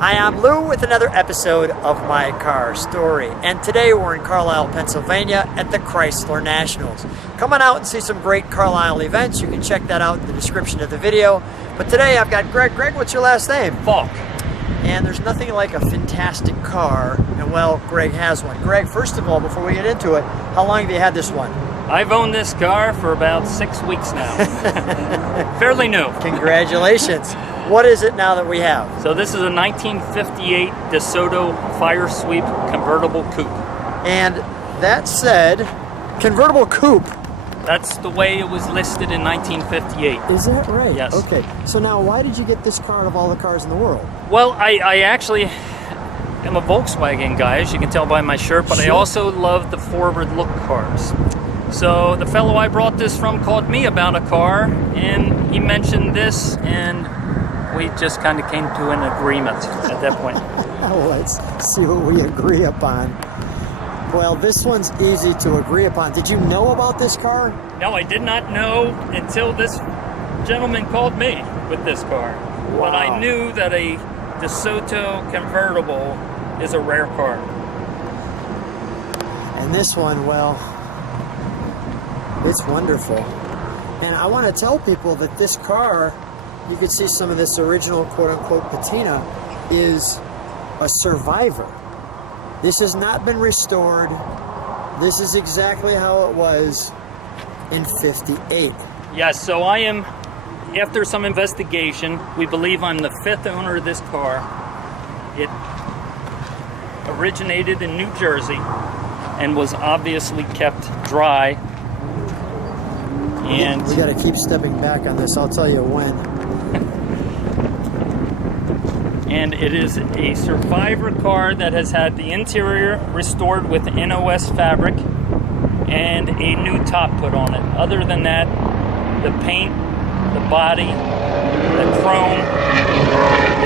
Hi, I'm Lou with another episode of My Car Story. And today we're in Carlisle, Pennsylvania at the Chrysler Nationals. Come on out and see some great Carlisle events. You can check that out in the description of the video. But today I've got Greg. Greg, what's your last name? Falk. And there's nothing like a fantastic car, and well, Greg has one. Greg, first of all, before we get into it, how long have you had this one? I've owned this car for about 6 weeks now. Fairly new. Congratulations. What is it now that we have? So this is a 1958 DeSoto Firesweep Convertible Coupe. And that said, convertible coupe. That's the way it was listed in 1958. Is that right? Yes. Okay. So now, why did you get this car out of all the cars in the world? Well, I actually am a Volkswagen guy, as you can tell by my shirt, but I also love the forward look cars. So the fellow I brought this from called me about a car, and he mentioned this, and we just kind of came to an agreement at that point. Let's see what we agree upon. Well, this one's easy to agree upon. Did you know about this car? No, I did not know until this gentleman called me with this car. Wow. But I knew that a DeSoto convertible is a rare car. And this one, well, it's wonderful. And I want to tell people that this car, you can see some of this original quote-unquote patina, is a survivor. This has not been restored. This is exactly how it was in '58. Yes, so I am, after some investigation, we believe I'm the 5th owner of this car. It originated in New Jersey and was obviously kept dry. And we got to keep stepping back on this. I'll tell you when. And it is a survivor car that has had the interior restored with NOS fabric and a new top put on it. Other than that, the paint, the body, the chrome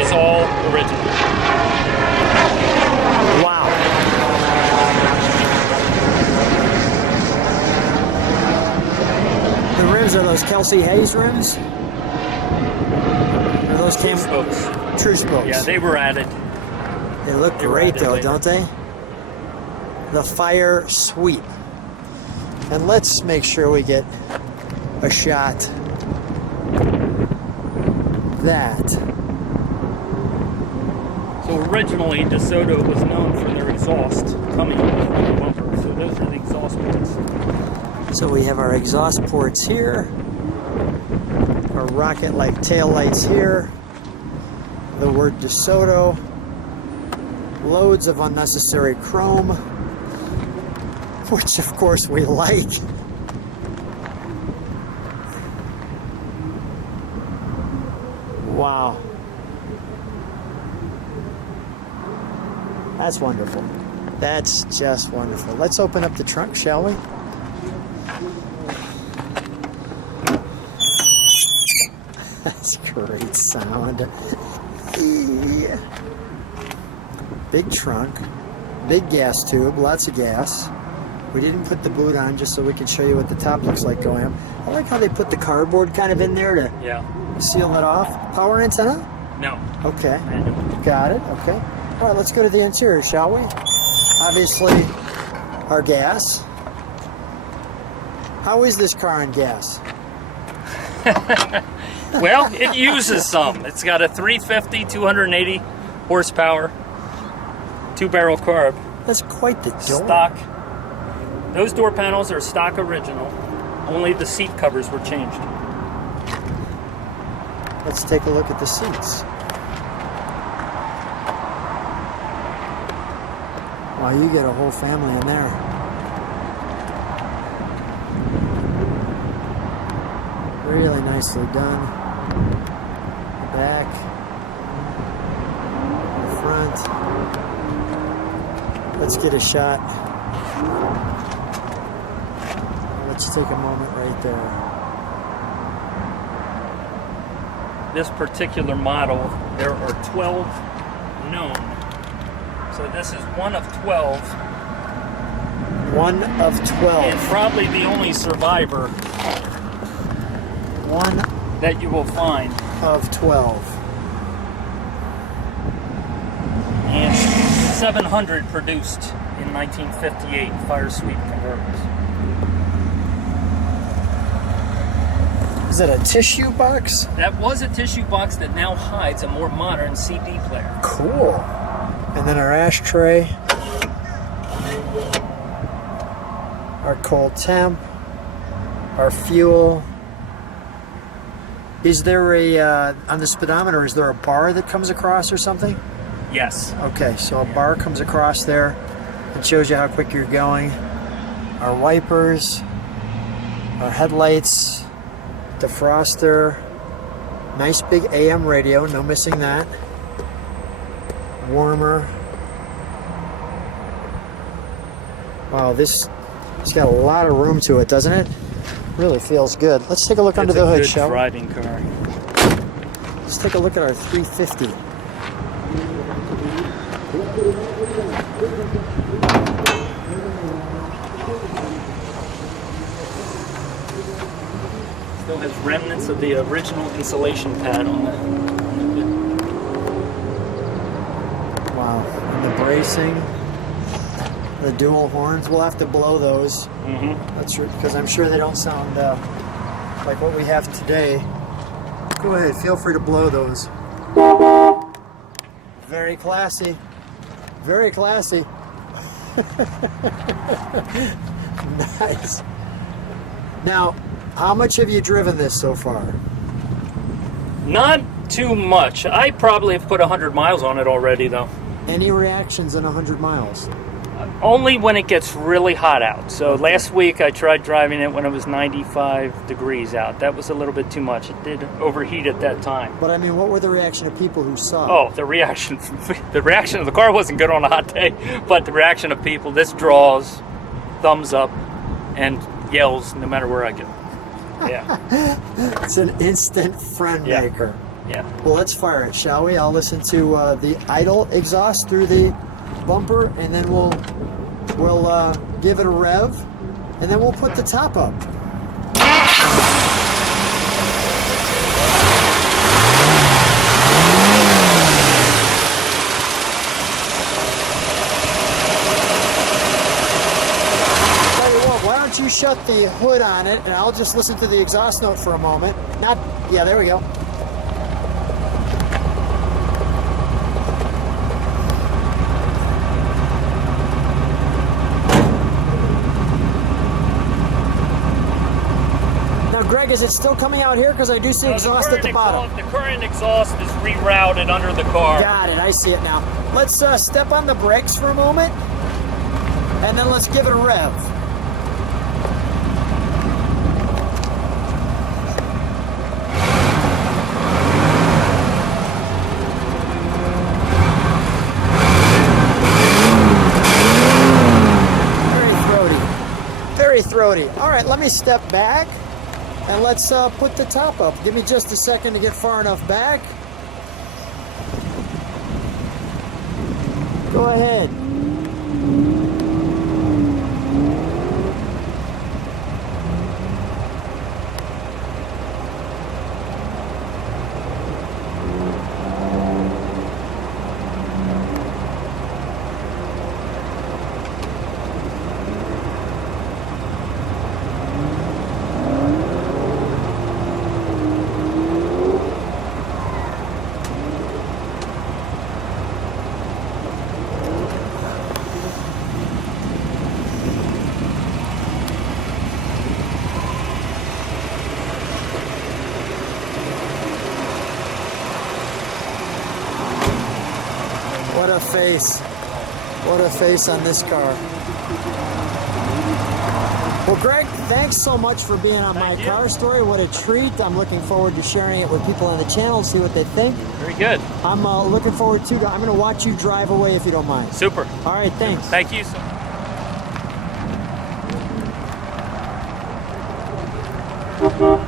is all original. Wow. The rims are those Kelsey Hayes rims? Or those True spokes. True spokes. Yeah, they were added. They look great though, don't they? The Fire Sweep. And let's make sure we get a shot. That. So originally, DeSoto was known for their exhaust coming from the bumper. So those are the exhaust ports. So we have our exhaust ports here. Our rocket-like taillights here. The word DeSoto. Loads of unnecessary chrome, which of course we like. Wow. That's wonderful. That's just wonderful. Let's open up the trunk, shall we? That's great sound. Yeah. Big trunk, big gas tube, lots of gas. We didn't put the boot on just so we can show you what the top looks like going on. I like how they put the cardboard kind of in there to seal it off. Power antenna? No. Okay. Got it. Okay. All right, let's go to the interior, shall we? Obviously, our gas. How is this car on gas? Well, it uses some. It's got a 350, 280 horsepower, 2-barrel carb. That's quite the door. Stock. Those door panels are stock original. Only the seat covers were changed. Let's take a look at the seats. Wow, you get a whole family in there. Really nicely done. The back, the front. Let's get a shot. Let's take a moment right there. This particular model, there are 12 known. So this is one of 12. One of 12. And probably the only survivor One that you will find. of 12. 700 produced in 1958 Firesweep convertibles. Is it a tissue box? That was a tissue box that now hides a more modern CD player. Cool. And then our ashtray, our cold temp, our fuel. Is there on the speedometer, is there a bar that comes across or something? Yes. Okay, so a bar comes across there and shows you how quick you're going. Our wipers, our headlights, defroster, nice big AM radio, no missing that. Warmer. Wow, this has got a lot of room to it, doesn't it? Really feels good. Let's take a look under the hood, shall we? Driving car. Let's take a look at our 350. Still has remnants of the original insulation pad on the hood. Wow, and the bracing, the dual horns. We'll have to blow those. Mm-hmm. That's because I'm sure they don't sound like what we have today. Go ahead, feel free to blow those. Very classy. Very classy. Nice. Now, how much have you driven this so far? Not too much. I probably have put 100 miles on it already, though. Any reactions in 100 miles? Only when it gets really hot out. So last week I tried driving it when it was 95 degrees out. That was a little bit too much. It did overheat at that time. But I mean, what were the reaction of people who saw? Oh, the reaction of the car wasn't good on a hot day, but the reaction of people, this draws, thumbs up, and yells no matter where I go. Yeah. It's an instant friend maker. Yeah. Well, let's fire it, shall we? I'll listen to the idle exhaust through the bumper, and then we'll give it a rev, and then we'll put the top up. Tell you what, why don't you shut the hood on it, and I'll just listen to the exhaust note for a moment. Yeah, there we go. Greg, is it still coming out here? Because I do see exhaust at the bottom. The current exhaust is rerouted under the car. Got it. I see it now. Let's step on the brakes for a moment, and then let's give it a rev. Very throaty. Very throaty. All right, let me step back. And let's put the top up. Give me just a second to get far enough back. Go ahead. What a face. What a face on this car. Well, Greg, thanks so much for being on my car story. What a treat. I'm looking forward to sharing it with people on the channel, see what they think. Very good. I'm looking forward to I'm going to watch you drive away if you don't mind. Super. All right, thanks. Thank you so much.